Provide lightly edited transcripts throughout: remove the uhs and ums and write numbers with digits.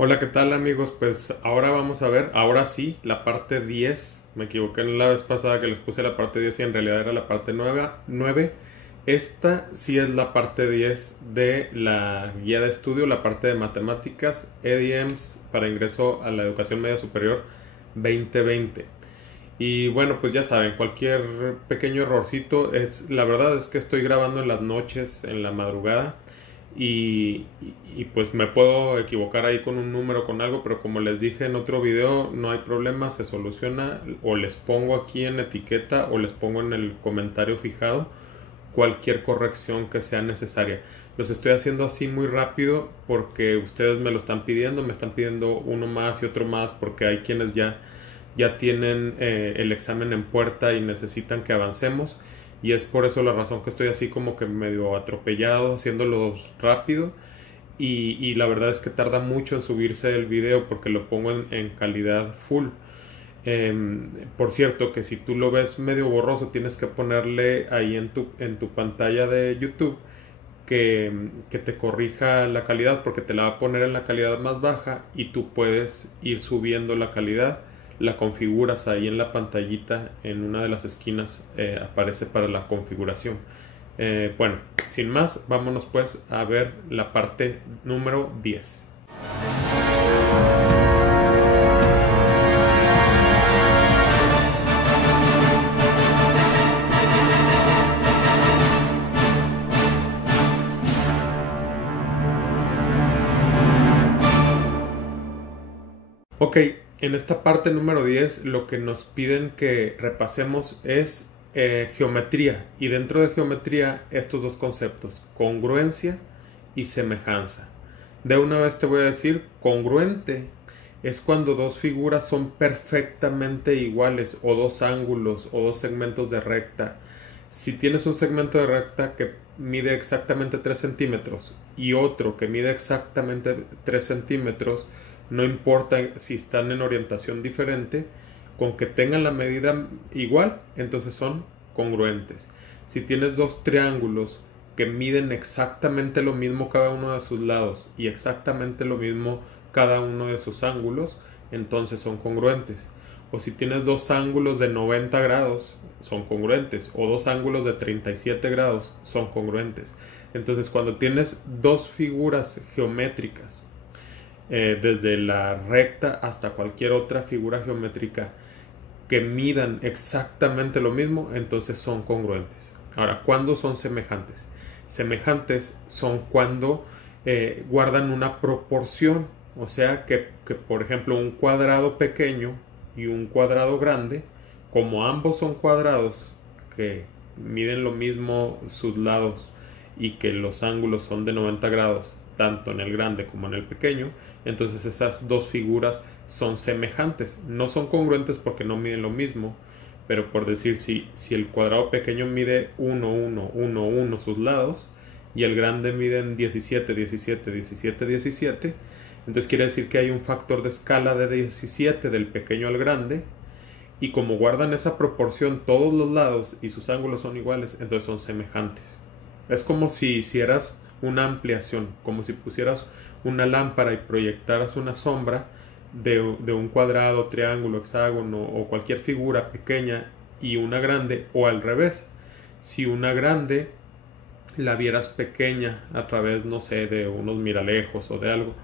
Hola, ¿qué tal amigos? Pues ahora vamos a ver, ahora sí, la parte 10. Me equivoqué en la vez pasada que les puse la parte 10 y en realidad era la parte 9. Esta sí es la parte 10 de la guía de estudio, la parte de matemáticas, EDIEMS para ingreso a la educación media superior 2020. Y bueno, pues ya saben, cualquier pequeño errorcito la verdad es que estoy grabando en las noches, en la madrugada y pues me puedo equivocar ahí con un número, con algo, pero como les dije en otro video, no hay problema, se soluciona, o les pongo aquí en etiqueta o les pongo en el comentario fijado cualquier corrección que sea necesaria. Los estoy haciendo así muy rápido porque ustedes me lo están pidiendo, me están pidiendo uno más y otro más porque hay quienes ya tienen el examen en puerta y necesitan que avancemos, y es por eso la razón que estoy así como que medio atropellado haciéndolo rápido, y la verdad es que tarda mucho en subirse el video porque lo pongo en calidad full. Por cierto, que si tú lo ves medio borroso tienes que ponerle ahí en tu pantalla de YouTube que te corrija la calidad, porque te la va a poner en la calidad más baja y tú puedes ir subiendo la calidad. La configuras ahí en la pantallita, en una de las esquinas aparece para la configuración. Bueno, sin más, vámonos pues a ver la parte número 10. Ok, en esta parte número 10 lo que nos piden que repasemos es geometría, y dentro de geometría estos dos conceptos, congruencia y semejanza. De una vez te voy a decir, congruente es cuando dos figuras son perfectamente iguales, o dos ángulos o dos segmentos de recta. Si tienes un segmento de recta que mide exactamente 3 centímetros y otro que mide exactamente 3 centímetros, no importa si están en orientación diferente, con que tengan la medida igual, entonces son congruentes. Si tienes dos triángulos que miden exactamente lo mismo cada uno de sus lados y exactamente lo mismo cada uno de sus ángulos, entonces son congruentes. O si tienes dos ángulos de 90 grados, son congruentes. O dos ángulos de 37 grados, son congruentes. Entonces, cuando tienes dos figuras geométricas, desde la recta hasta cualquier otra figura geométrica, que midan exactamente lo mismo, entonces son congruentes. Ahora, ¿cuándo son semejantes? Semejantes son cuando guardan una proporción, o sea que por ejemplo un cuadrado pequeño y un cuadrado grande, como ambos son cuadrados que miden lo mismo sus lados y que los ángulos son de 90 grados tanto en el grande como en el pequeño, entonces esas dos figuras son semejantes. No son congruentes porque no miden lo mismo, pero por decir, si el cuadrado pequeño mide 1, 1, 1, 1 sus lados y el grande miden 17, 17, 17, 17, entonces quiere decir que hay un factor de escala de 17 del pequeño al grande, y como guardan esa proporción todos los lados y sus ángulos son iguales, entonces son semejantes. Es como si hicieras una ampliación, como si pusieras una lámpara y proyectaras una sombra de un cuadrado, triángulo, hexágono o cualquier figura pequeña y una grande, o al revés. Si una grande la vieras pequeña a través, no sé, de unos miralejos o de algo,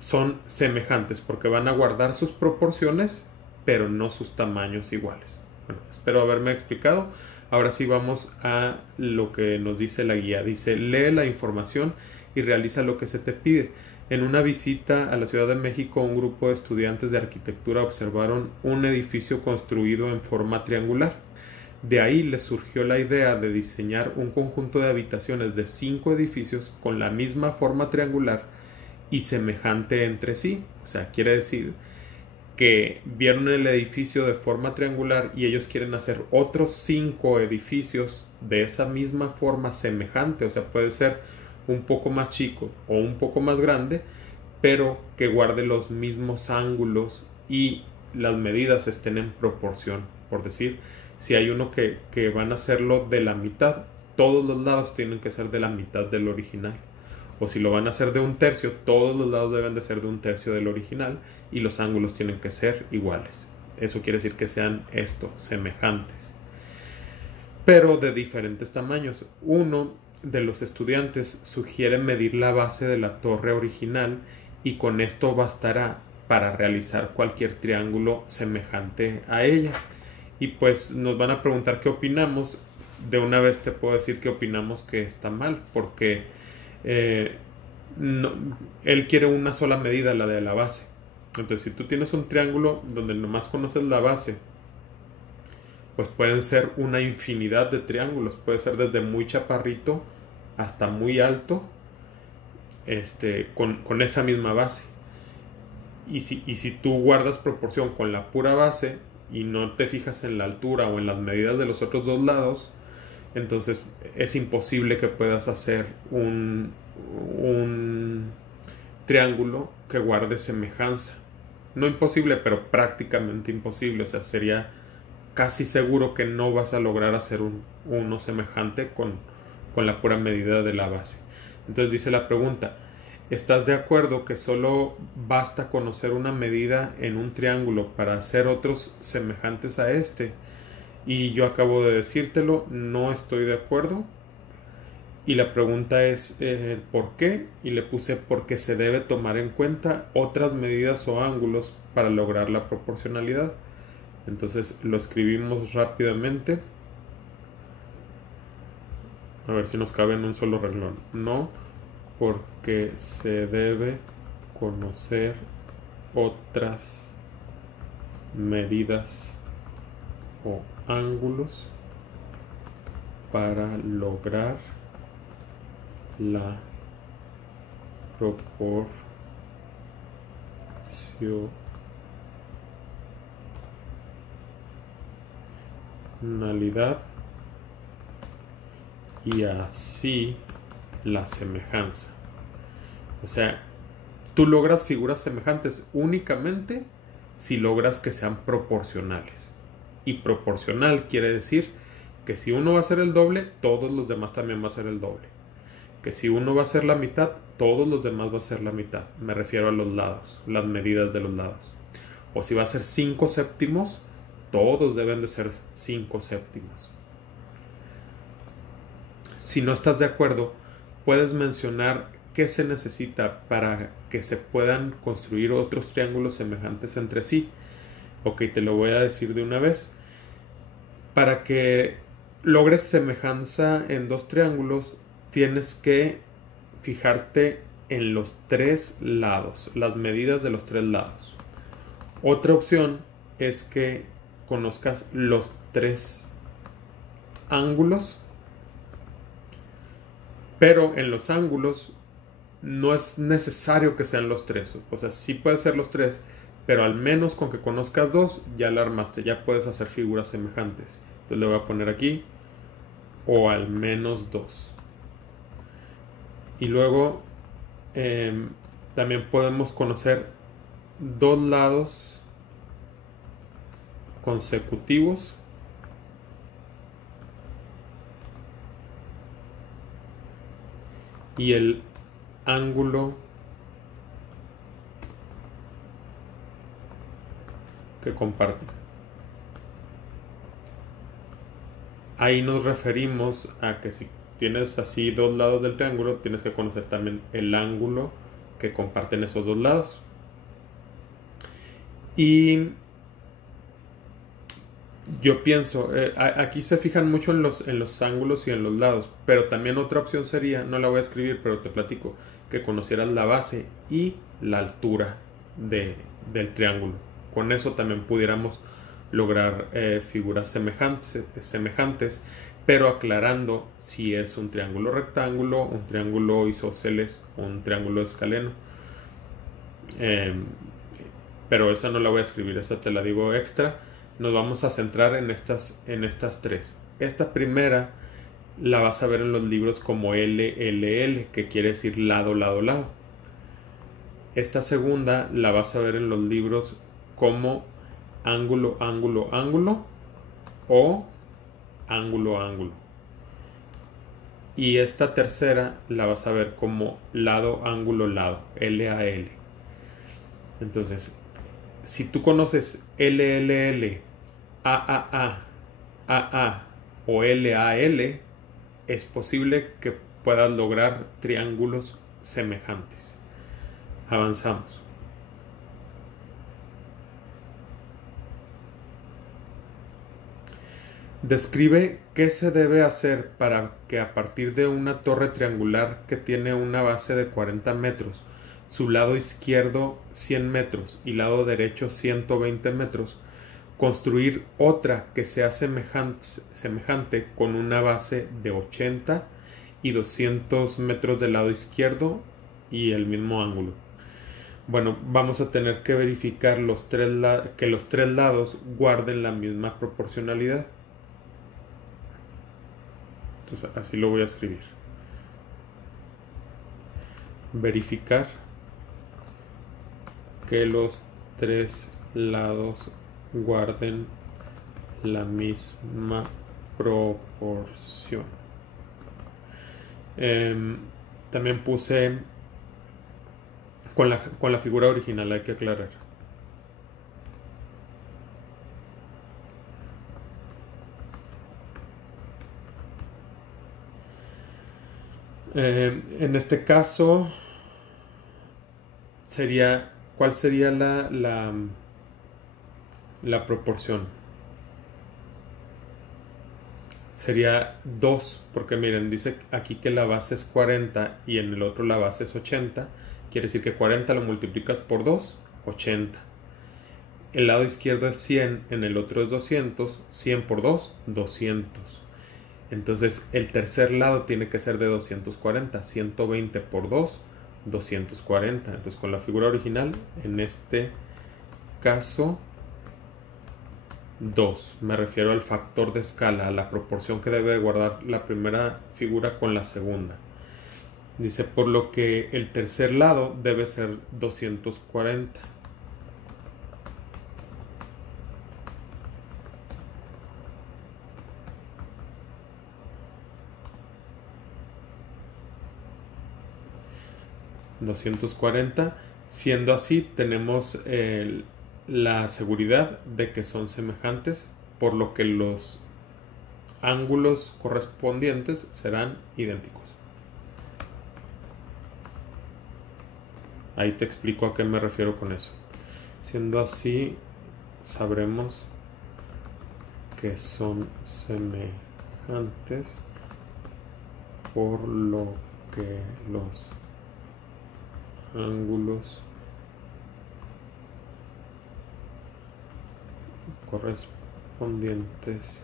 son semejantes porque van a guardar sus proporciones pero no sus tamaños iguales. Bueno, espero haberme explicado. Ahora sí vamos a lo que nos dice la guía. Dice: lee la información y realiza lo que se te pide. En una visita a la Ciudad de México, un grupo de estudiantes de arquitectura observaron un edificio construido en forma triangular. De ahí les surgió la idea de diseñar un conjunto de habitaciones de 5 edificios con la misma forma triangular y semejante entre sí. O sea, quiere decir que vieron el edificio de forma triangular y ellos quieren hacer otros 5 edificios de esa misma forma semejante. O sea, puede ser un poco más chico o un poco más grande, pero que guarde los mismos ángulos y las medidas estén en proporción. Por decir, si hay uno que van a hacerlo de la mitad, todos los lados tienen que ser de la mitad del original. O si lo van a hacer de 1/3, todos los lados deben de ser de 1/3 del original y los ángulos tienen que ser iguales. Eso quiere decir que sean semejantes, pero de diferentes tamaños. Uno de los estudiantes sugiere medir la base de la torre original y con esto bastará para realizar cualquier triángulo semejante a ella. Y pues nos van a preguntar qué opinamos. De una vez te puedo decir que opinamos que está mal, porque no, él quiere una sola medida, la de la base. Entonces, si tú tienes un triángulo donde nomás conoces la base, pues pueden ser una infinidad de triángulos. Puede ser desde muy chaparrito hasta muy alto, con esa misma base. Y si tú guardas proporción con la pura base y no te fijas en la altura o en las medidas de los otros dos lados, entonces es imposible que puedas hacer un triángulo que guarde semejanza. No imposible, pero prácticamente imposible. O sea, sería casi seguro que no vas a lograr hacer uno semejante con la pura medida de la base. Entonces dice la pregunta: ¿estás de acuerdo que solo basta conocer una medida en un triángulo para hacer otros semejantes a este? Y yo acabo de decírtelo, no estoy de acuerdo. Y la pregunta es ¿por qué? Y le puse: porque se debe tomar en cuenta otras medidas o ángulos para lograr la proporcionalidad. Entonces lo escribimos rápidamente. A ver si nos cabe en un solo renglón. No, porque se debe conocer otras medidas o ángulos para lograr la proporcionalidad y así la semejanza. O sea, tú logras figuras semejantes únicamente si logras que sean proporcionales. Y proporcional quiere decir que si uno va a ser el doble, todos los demás también va a ser el doble. Que si uno va a ser la mitad, todos los demás va a ser la mitad. Me refiero a los lados, las medidas de los lados. O si va a ser 5 séptimos, todos deben de ser 5 séptimos. Si no estás de acuerdo, puedes mencionar qué se necesita para que se puedan construir otros triángulos semejantes entre sí. Ok, te lo voy a decir de una vez. Para que logres semejanza en dos triángulos, tienes que fijarte en los 3 lados, las medidas de los 3 lados. Otra opción es que conozcas los 3 ángulos, pero en los ángulos no es necesario que sean los 3. O sea, sí pueden ser los 3, pero al menos con que conozcas 2 ya la armaste, ya puedes hacer figuras semejantes. Entonces le voy a poner aquí o al menos 2. Y luego también podemos conocer 2 lados consecutivos y el ángulo que comparten. Ahí nos referimos a que si tienes así 2 lados del triángulo, tienes que conocer también el ángulo que comparten esos 2 lados. Y yo pienso, aquí se fijan mucho en los ángulos y en los lados, pero también otra opción sería, no la voy a escribir, pero te platico, que conocieras la base y la altura del triángulo. Con eso también pudiéramos lograr figuras semejantes, pero aclarando si es un triángulo rectángulo, un triángulo isósceles o un triángulo escaleno. Pero esa no la voy a escribir, esa te la digo extra. Nos vamos a centrar en estas 3. Esta primera la vas a ver en los libros como LLL, que quiere decir lado, lado, lado. Esta segunda la vas a ver en los libros como ángulo, ángulo, ángulo o ángulo, ángulo. Y esta tercera la vas a ver como lado, ángulo, lado, LAL. Entonces, si tú conoces LLL, AAA, AA o LAL, es posible que puedas lograr triángulos semejantes. Avanzamos. Describe qué se debe hacer para que a partir de una torre triangular que tiene una base de 40 metros, su lado izquierdo 100 metros y lado derecho 120 metros, construir otra que sea semejante con una base de 80 y 200 metros del lado izquierdo y el mismo ángulo. Bueno, vamos a tener que verificar que los tres lados guarden la misma proporcionalidad. Entonces así lo voy a escribir. Verificar que los tres lados guarden la misma proporción. También puse con la figura original, hay que aclarar. En este caso sería, ¿cuál sería la proporción? Sería 2, porque miren, dice aquí que la base es 40 y en el otro la base es 80. Quiere decir que 40 lo multiplicas por 2, 80. El lado izquierdo es 100, en el otro es 200. 100 por 2, 200. Entonces el tercer lado tiene que ser de 240. 120 por 2, 240. Entonces con la figura original, en este caso 2. Me refiero al factor de escala, a la proporción que debe guardar la primera figura con la segunda. Dice, por lo que el tercer lado debe ser 240. Siendo así, tenemos la seguridad de que son semejantes, por lo que los ángulos correspondientes serán idénticos. Ahí te explico a qué me refiero con eso. Siendo así, sabremos que son semejantes, por lo que los ángulos correspondientes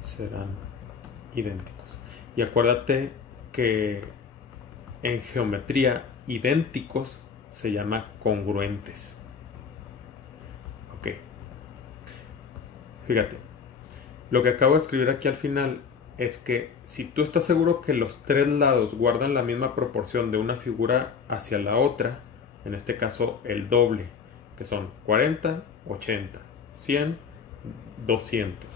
serán idénticos. Y acuérdate que en geometría idénticos se llama congruentes. Ok. Fíjate, lo que acabo de escribir aquí al final es que si tú estás seguro que los tres lados guardan la misma proporción de una figura hacia la otra, en este caso el doble, que son 40, 80, 100, 200,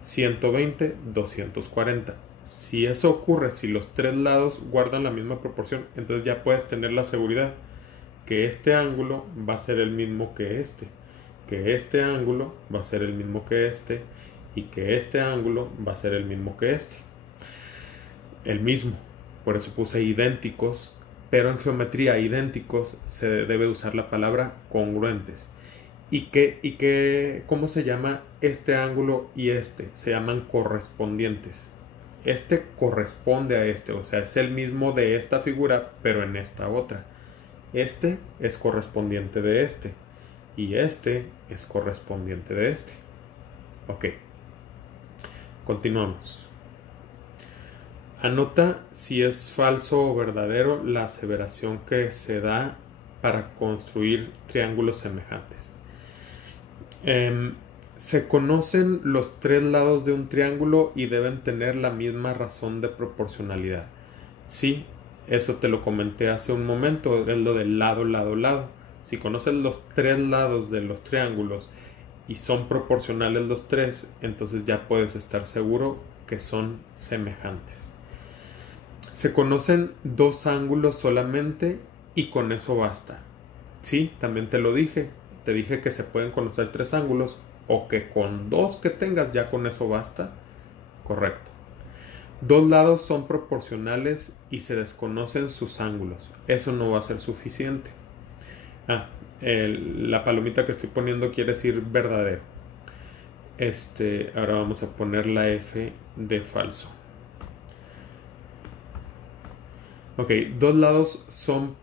120, 240. Si eso ocurre, si los tres lados guardan la misma proporción, entonces ya puedes tener la seguridad que este ángulo va a ser el mismo que este ángulo va a ser el mismo que este, y que este ángulo va a ser el mismo que este. El mismo. Por eso puse idénticos, pero en geometría idénticos se debe usar la palabra congruentes. ¿Cómo se llama este ángulo y este? Se llaman correspondientes. Este corresponde a este, o sea, es el mismo de esta figura, pero en esta otra. Este es correspondiente de este, y este es correspondiente de este. Ok. Continuamos. Anota si es falso o verdadero la aseveración que se da para construir triángulos semejantes. Se conocen los tres lados de un triángulo y deben tener la misma razón de proporcionalidad. Sí, eso te lo comenté hace un momento, es lo del lado, lado, lado. Si conoces los tres lados de los triángulos y son proporcionales los tres, entonces ya puedes estar seguro que son semejantes. Se conocen dos ángulos solamente y con eso basta. Sí, también te lo dije. Te dije que se pueden conocer tres ángulos o que con dos que tengas ya con eso basta. Correcto. Dos lados son proporcionales y se desconocen sus ángulos. Eso no va a ser suficiente. La palomita que estoy poniendo quiere decir verdadero. Ahora vamos a poner la F de falso. Ok, dos lados son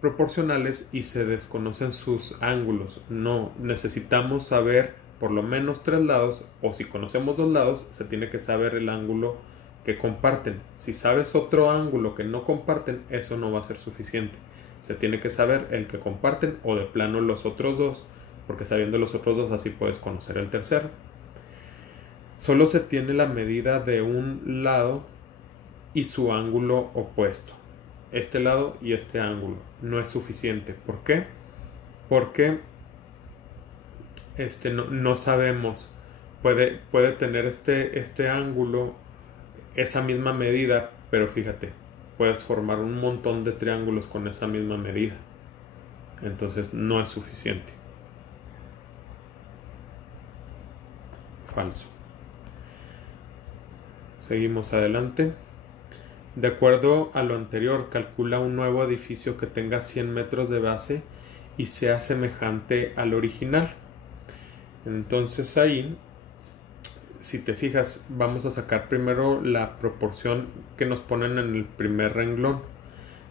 proporcionales y se desconocen sus ángulos. No, necesitamos saber por lo menos tres lados, o si conocemos dos lados, se tiene que saber el ángulo que comparten. Si sabes otro ángulo que no comparten, eso no va a ser suficiente. Se tiene que saber el que comparten o de plano los otros dos, porque sabiendo los otros dos así puedes conocer el tercero. Solo se tiene la medida de un lado y su ángulo opuesto. Este lado y este ángulo no es suficiente. ¿Por qué? Porque no sabemos. Puede tener este ángulo, esa misma medida, pero fíjate, puedes formar un montón de triángulos con esa misma medida. Entonces no es suficiente. Falso. Seguimos adelante. De acuerdo a lo anterior, calcula un nuevo edificio que tenga 100 metros de base y sea semejante al original. Entonces ahí, si te fijas, vamos a sacar primero la proporción que nos ponen en el primer renglón.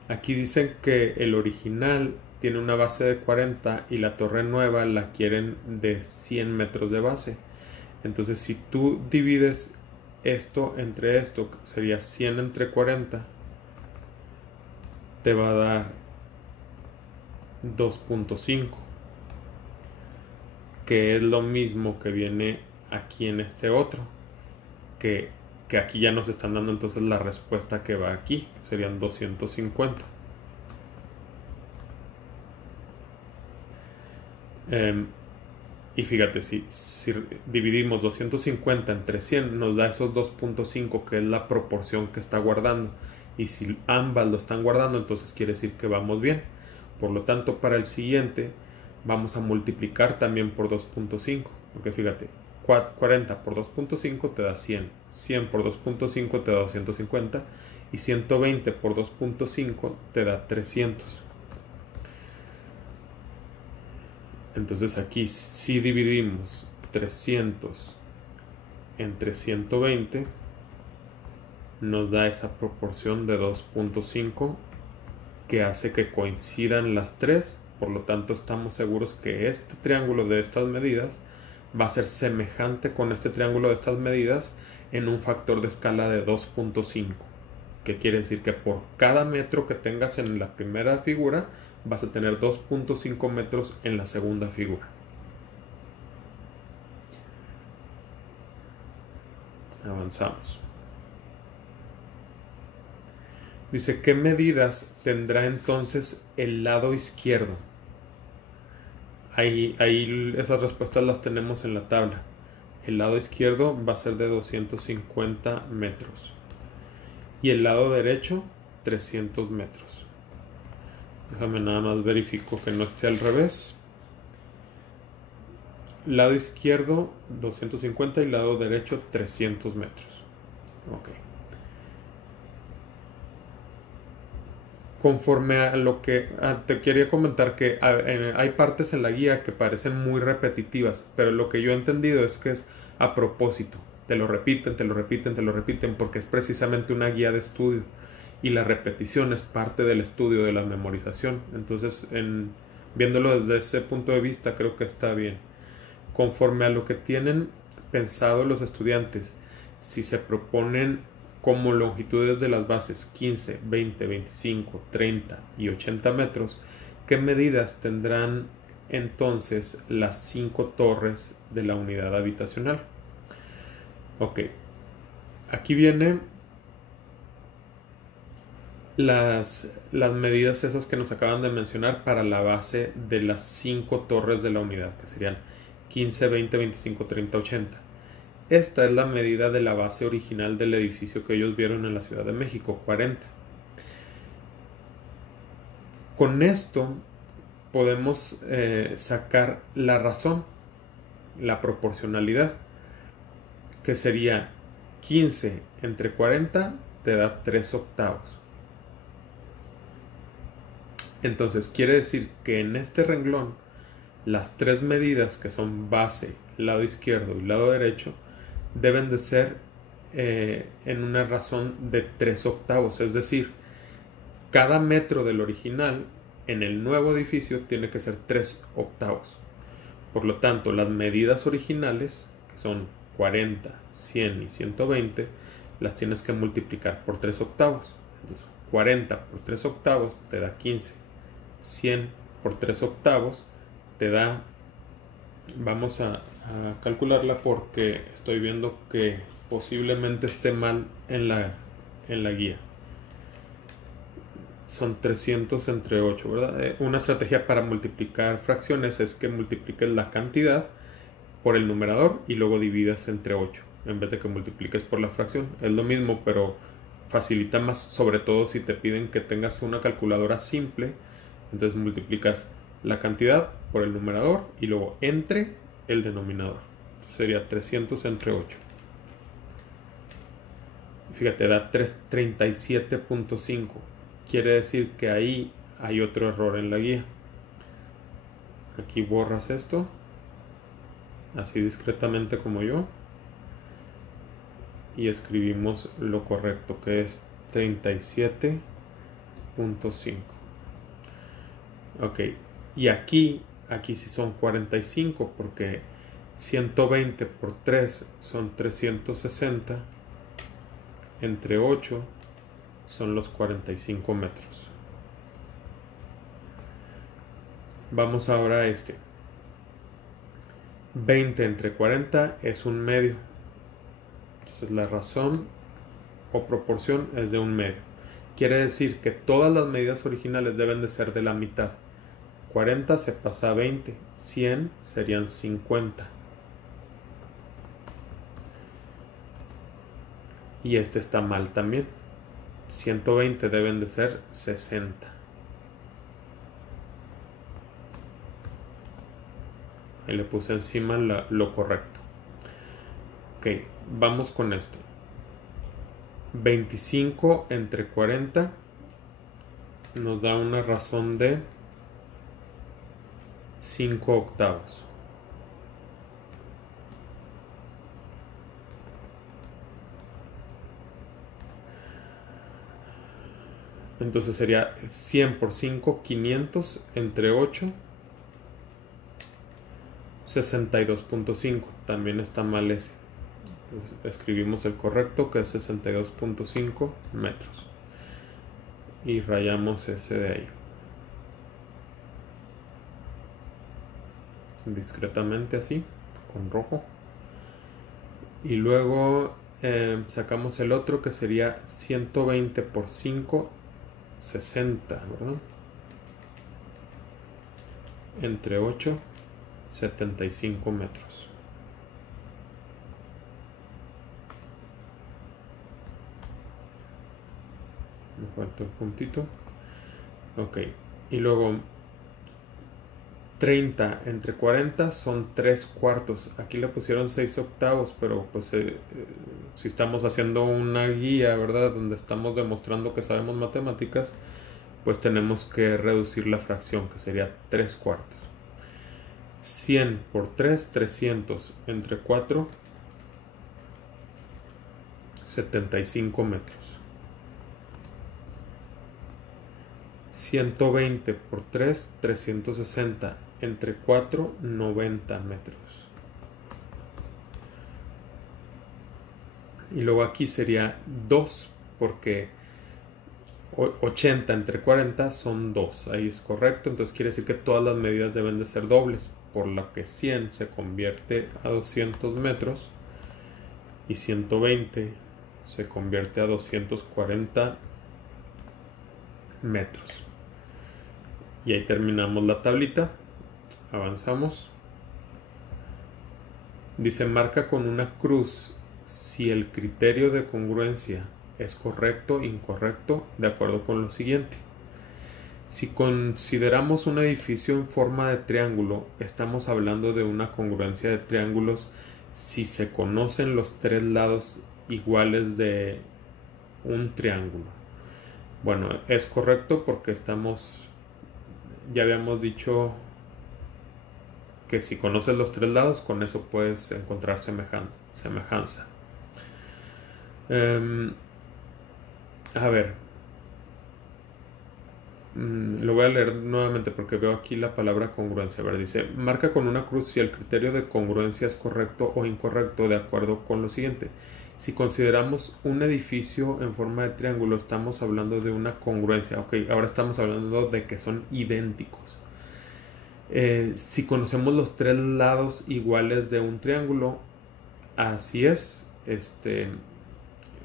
Aquí dicen que el original tiene una base de 40 y la torre nueva la quieren de 100 metros de base. Entonces si tú divides esto entre esto, sería 100 entre 40, te va a dar 2.5, que es lo mismo que viene aquí en este otro, que aquí ya nos están dando entonces la respuesta que va aquí, serían 250. Y fíjate, si dividimos 250 entre 100 nos da esos 2.5, que es la proporción que está guardando. Y si ambas lo están guardando, entonces quiere decir que vamos bien. Por lo tanto, para el siguiente vamos a multiplicar también por 2.5. Porque fíjate, 40 por 2.5 te da 100. 100 por 2.5 te da 250. Y 120 por 2.5 te da 300. Entonces aquí si dividimos 300 entre 120 nos da esa proporción de 2.5 que hace que coincidan las tres. Por lo tanto estamos seguros que este triángulo de estas medidas va a ser semejante con este triángulo de estas medidas en un factor de escala de 2.5, que quiere decir que por cada metro que tengas en la primera figura vas a tener 2.5 metros en la segunda figura. Avanzamos. Dice, ¿qué medidas tendrá entonces el lado izquierdo? Ahí esas respuestas las tenemos en la tabla. El lado izquierdo va a ser de 250 metros. Y el lado derecho, 300 metros. Déjame nada más verifico que no esté al revés. Lado izquierdo 250 y lado derecho 300 metros. Ok. Conforme a lo que te quería comentar, que hay partes en la guía que parecen muy repetitivas, pero lo que yo he entendido es que es a propósito. Te lo repiten, te lo repiten, te lo repiten, porque es precisamente una guía de estudio. Y la repetición es parte del estudio de la memorización. Entonces, viéndolo desde ese punto de vista, creo que está bien. Conforme a lo que tienen pensado los estudiantes, si se proponen como longitudes de las bases 15, 20, 25, 30 y 80 metros, ¿qué medidas tendrán entonces las 5 torres de la unidad habitacional? Ok, aquí viene las medidas esas que nos acaban de mencionar para la base de las 5 torres de la unidad, que serían 15, 20, 25, 30, 80. Esta es la medida de la base original del edificio que ellos vieron en la Ciudad de México, 40. Con esto podemos sacar la razón, la proporcionalidad, que sería 15 entre 40 te da 3 octavos. Entonces quiere decir que en este renglón las tres medidas que son base, lado izquierdo y lado derecho deben de ser en una razón de 3 octavos, es decir, cada metro del original en el nuevo edificio tiene que ser 3 octavos. Por lo tanto, las medidas originales, que son 40, 100 y 120, las tienes que multiplicar por 3 octavos. Entonces, 40 por 3 octavos te da 15. 100 por 3 octavos te da, vamos a calcularla porque estoy viendo que posiblemente esté mal en la guía. Son 300 entre 8, ¿verdad? Una estrategia para multiplicar fracciones es que multipliques la cantidad por el numerador y luego dividas entre 8 en vez de que multipliques por la fracción. Es lo mismo, pero facilita más, sobre todo si te piden que tengas una calculadora simple. Entonces multiplicas la cantidad por el numerador y luego entre el denominador. Entonces sería 300 entre 8. Fíjate, da 37.5. Quiere decir que ahí hay otro error en la guía. Aquí borras esto, así discretamente como yo, y escribimos lo correcto, que es 37.5. Ok, y aquí sí son 45 porque 120 por 3 son 360 entre 8 son los 45 metros. Vamos ahora a este. 20 entre 40 es un medio. Entonces la razón o proporción es de un medio. Quiere decir que todas las medidas originales deben de ser de la mitad. 40 se pasa a 20, 100 serían 50. Y este está mal también. 120 deben de ser 60. Y le puse encima lo correcto. Ok, vamos con este. 25 entre 40 nos da una razón de 5 octavos. Entonces sería 100 por 5, 500 entre 8, 62.5. También está mal ese. Entonces escribimos el correcto, que es 62.5 metros. Y rayamos ese de ahí. Discretamente así, con rojo. Y luego sacamos el otro, que sería 120 por 5, 60, ¿verdad? Entre 8, 75 metros. Me falta un puntito. Ok, y luego 30 entre 40 son 3 cuartos. Aquí le pusieron 6 octavos, pero pues si estamos haciendo una guía, ¿verdad? Donde estamos demostrando que sabemos matemáticas, pues tenemos que reducir la fracción, que sería 3 cuartos. 100 por 3, 300 entre 4, 75 metros. 120 por 3, 360 entre 4, 90 metros. Y luego aquí sería 2, porque 80 entre 40 son 2. Ahí es correcto. Entonces quiere decir que todas las medidas deben de ser dobles, por lo que 100 se convierte a 200 metros y 120 se convierte a 240 metros. Y ahí terminamos la tablita. Avanzamos. Dice: marca con una cruz si el criterio de congruencia es correcto o incorrecto de acuerdo con lo siguiente. Si consideramos un edificio en forma de triángulo, estamos hablando de una congruencia de triángulos si se conocen los tres lados iguales de un triángulo. Bueno, es correcto porque ya habíamos dicho que si conoces los tres lados, con eso puedes encontrar semejanza. A ver, lo voy a leer nuevamente porque veo aquí la palabra congruencia. A ver, dice, marca con una cruz si el criterio de congruencia es correcto o incorrecto de acuerdo con lo siguiente. Si consideramos un edificio en forma de triángulo, estamos hablando de una congruencia. Ok, ahora estamos hablando de que son idénticos. Si conocemos los tres lados iguales de un triángulo, así es. Ese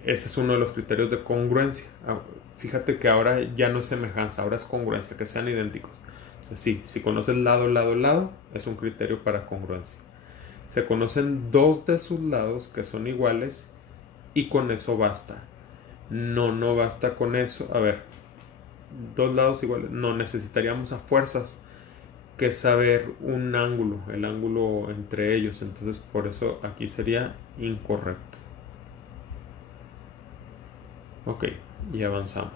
es uno de los criterios de congruencia. Fíjate que ahora ya no es semejanza, ahora es congruencia, que sean idénticos. Entonces, sí, si conoces lado, lado, lado, es un criterio para congruencia. Se conocen dos de sus lados que son iguales y con eso basta. No basta con eso. A ver, dos lados iguales. No, necesitaríamos a fuerzas que saber un ángulo, el ángulo entre ellos. Entonces, por eso aquí sería incorrecto. Ok, y avanzamos.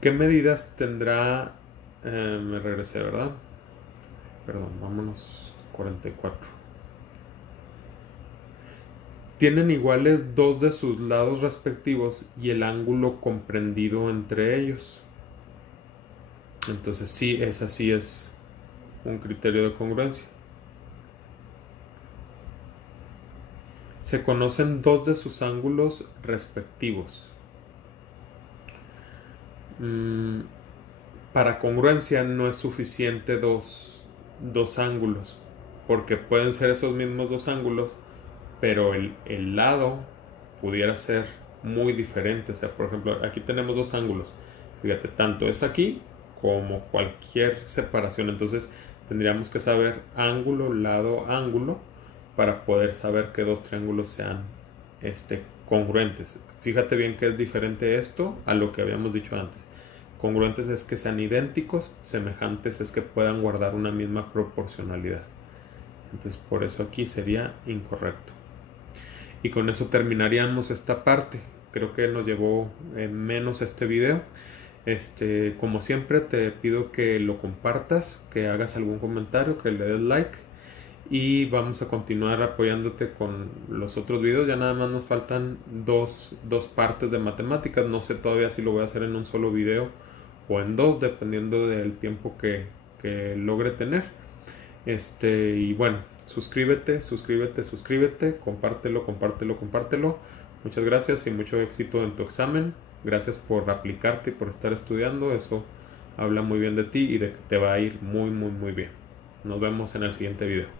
¿Qué medidas tendrá? Me regresé, ¿verdad? Perdón, vámonos 44. Tienen iguales dos de sus lados respectivos y el ángulo comprendido entre ellos. Entonces sí, esa sí es un criterio de congruencia. Se conocen dos de sus ángulos respectivos. Para congruencia no es suficiente dos ángulos, porque pueden ser esos mismos dos ángulos, pero el lado pudiera ser muy diferente. O sea, por ejemplo, aquí tenemos dos ángulos. Fíjate, tanto es aquí como cualquier separación. Entonces tendríamos que saber ángulo, lado, ángulo para poder saber que dos triángulos sean congruentes. Fíjate bien que es diferente esto a lo que habíamos dicho antes. Congruentes es que sean idénticos, semejantes es que puedan guardar una misma proporcionalidad. Entonces por eso aquí sería incorrecto. Y con eso terminaríamos esta parte. Creo que nos llevó menos este video. Como siempre te pido que lo compartas, que hagas algún comentario, que le des like y vamos a continuar apoyándote con los otros videos. Ya nada más nos faltan dos partes de matemáticas. No sé todavía si lo voy a hacer en un solo video o en dos, dependiendo del tiempo que logre tener. Y bueno, suscríbete, compártelo. Muchas gracias y mucho éxito en tu examen. Gracias por aplicarte y por estar estudiando. Eso habla muy bien de ti y de que te va a ir muy bien. Nos vemos en el siguiente video.